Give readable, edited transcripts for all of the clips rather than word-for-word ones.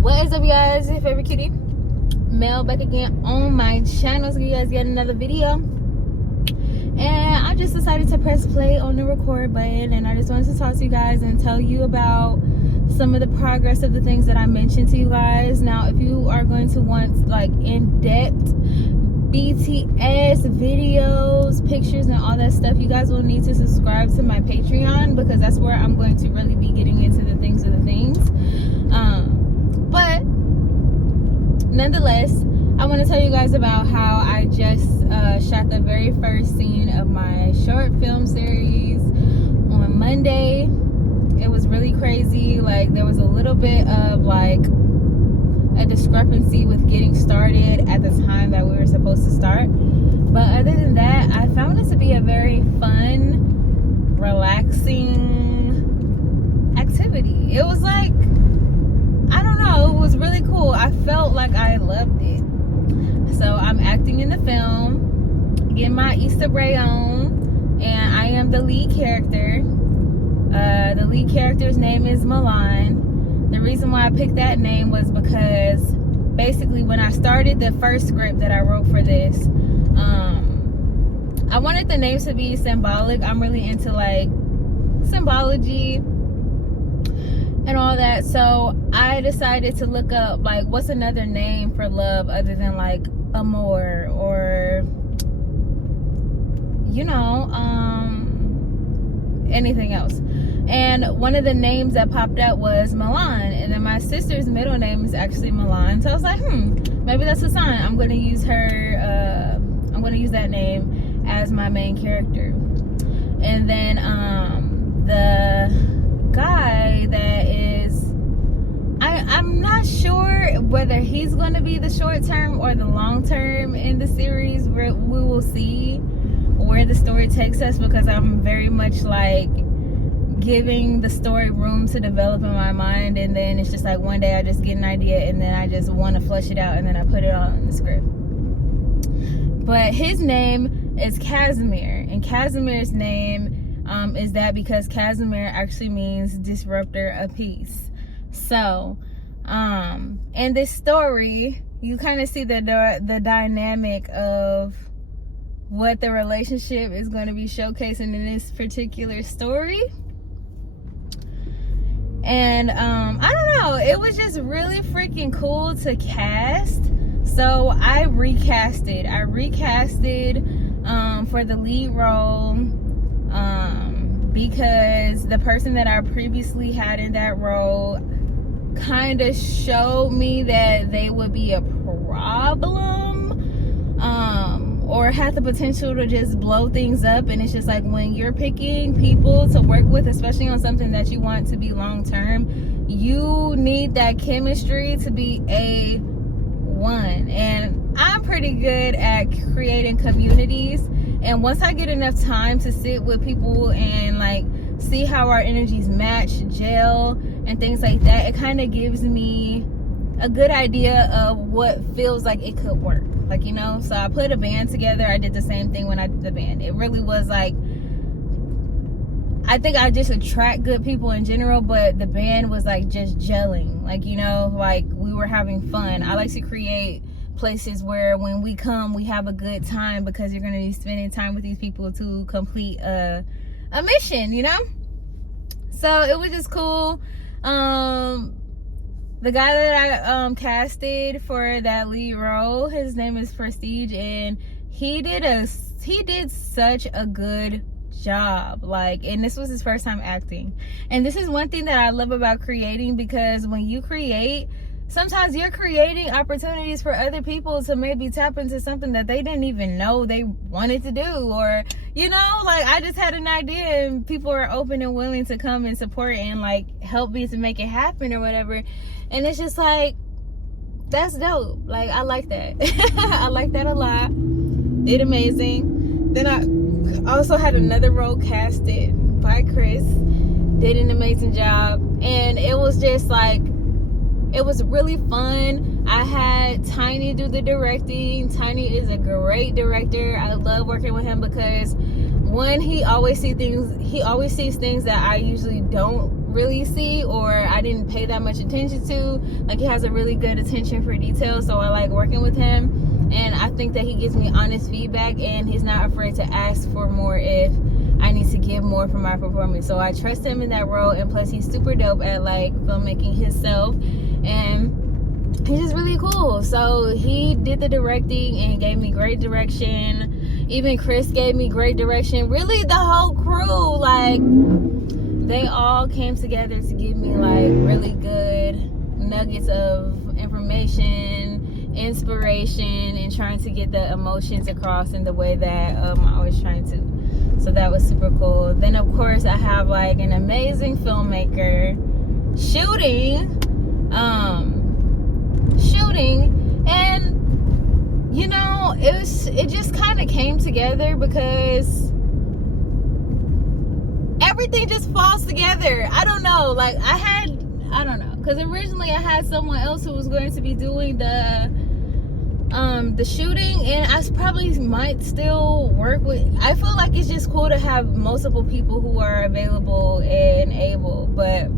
What is up, you guys? It's your favorite cutie Mel back again on my channel, so you guys get another video. And I just decided to press play on the record button, and I just wanted to talk to you guys and tell you about some of the progress of the things that I mentioned to you guys. Now, if you are going to want like in-depth BTS videos, pictures, and all that stuff, you guys will need to subscribe to my Patreon, because that's where I'm going to really be getting into the things of the things. But nonetheless, I want to tell you guys about how I just shot the very first scene of my short film series on Monday. It was really crazy. Like, there was a little bit of like a discrepancy with getting started at the time that we were supposed to start, but other than that, I found it to be a very fun, relaxing activity. It was like, I don't know, it was really cool. I felt like I loved it. So I'm acting in the film, getting my Issa Rae on, and I am the lead character. The lead character's name is Milan. The reason why I picked that name was because basically when I started the first script that I wrote for this, I wanted the names to be symbolic. I'm really into like symbology and all that, so I decided to look up like what's another name for love other than like amor, or you know, anything else. And one of the names that popped up was Milan, and then my sister's middle name is actually Milan, so I was like, maybe that's a sign. I'm going to use her, I'm going to use that name as my main character. And then the guy that is, I'm not sure whether he's going to be the short term or the long term in the series. We will see where the story takes us, because I'm very much like giving the story room to develop in my mind, and then it's just like one day I just get an idea and then I just want to flesh it out and then I put it all in the script. But his name is Casimir, and Casimir's name is that because Casimir actually means disruptor of peace. So in this story you kind of see the dynamic of what the relationship is going to be showcasing in this particular story. And I don't know, it was just really freaking cool to cast. So I recasted for the lead role, because the person that I previously had in that role kind of showed me that they would be a problem, or had the potential to just blow things up. And it's just like, when you're picking people to work with, especially on something that you want to be long term, you need that chemistry to be A1. And I'm pretty good at creating communities, and once I get enough time to sit with people and like see how our energies match, gel, and things like that, it kind of gives me a good idea of what feels like it could work. Like, you know, so I put a band together. I did the same thing when I did the band. It really was like, I think I just attract good people in general, but the band was like just gelling. Like, you know, like we were having fun. I like to create places where when we come, we have a good time, because you're going to be spending time with these people to complete a mission, you know? So it was just cool. The guy that I casted for that lead role, his name is Prestige, and he did such a good job. Like, and this was his first time acting. And this is one thing that I love about creating, because when you create, sometimes you're creating opportunities for other people to maybe tap into something that they didn't even know they wanted to do, or, you know, like I just had an idea and people are open and willing to come and support and like help me to make it happen or whatever. And it's just like, that's dope. Like, I like that. I like that a lot. Did amazing. Then I also had another role casted by Chris. Did an amazing job. And it was just like, it was really fun. I had Tiny do the directing. Tiny is a great director. I love working with him because, one, he always sees things that I usually don't really see, or I didn't pay that much attention to. Like, he has a really good attention for detail, so I like working with him. And I think that he gives me honest feedback, and he's not afraid to ask for more if I need to give more for my performance. So I trust him in that role, and plus he's super dope at like filmmaking himself, and he's just really cool. So he did the directing and gave me great direction. Even Chris gave me great direction. Really, the whole crew, like, they all came together to give me like really good nuggets of information, inspiration, and trying to get the emotions across in the way that I was trying to. So that was super cool. Then of course I have like an amazing filmmaker shooting, and you know, it just kind of came together because everything just falls together. I don't know, like I don't know, because originally I had someone else who was going to be doing the shooting, and I probably might still work with. I feel like it's just cool to have multiple people who are available and able, but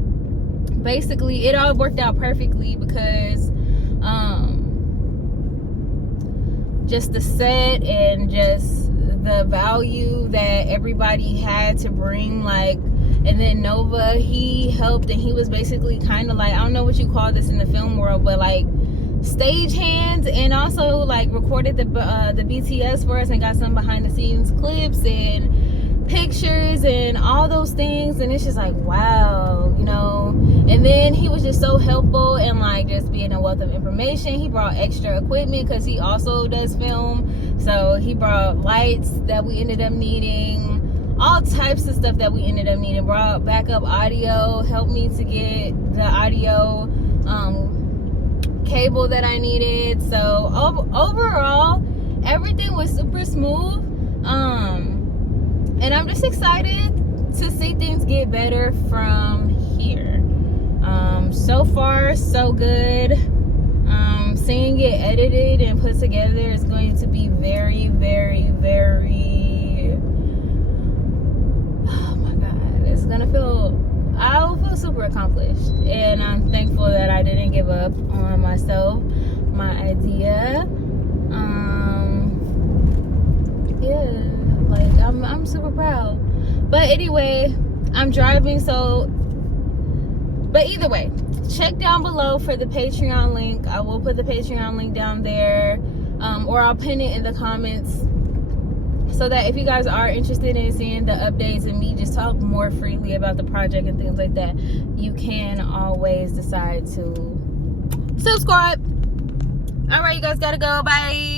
basically it all worked out perfectly because just the set and just the value that everybody had to bring, like, and then Nova, he helped, and he was basically kind of like, I don't know what you call this in the film world, but like stage hands, and also like recorded the BTS for us and got some behind the scenes clips and pictures and all those things. And it's just like, wow, you know. And then he was just so helpful and like just being a wealth of information. He brought extra equipment because he also does film, so he brought lights that we ended up needing, all types of stuff that we ended up needing. Brought backup audio, helped me to get the audio cable that I needed. So overall everything was super smooth, and I'm just excited to see things get better from here. So far so good. Seeing it edited and put together is going to be very, very, very, oh my god, it's gonna feel, I'll feel super accomplished, and I'm thankful that I didn't give up on myself, my idea. Yeah, like I'm super proud. But anyway, I'm driving, so, but either way, check down below for the Patreon link. I will put the Patreon link down there, or I'll pin it in the comments, so that if you guys are interested in seeing the updates and me just talk more freely about the project and things like that, you can always decide to subscribe. All right, you guys gotta go. Bye.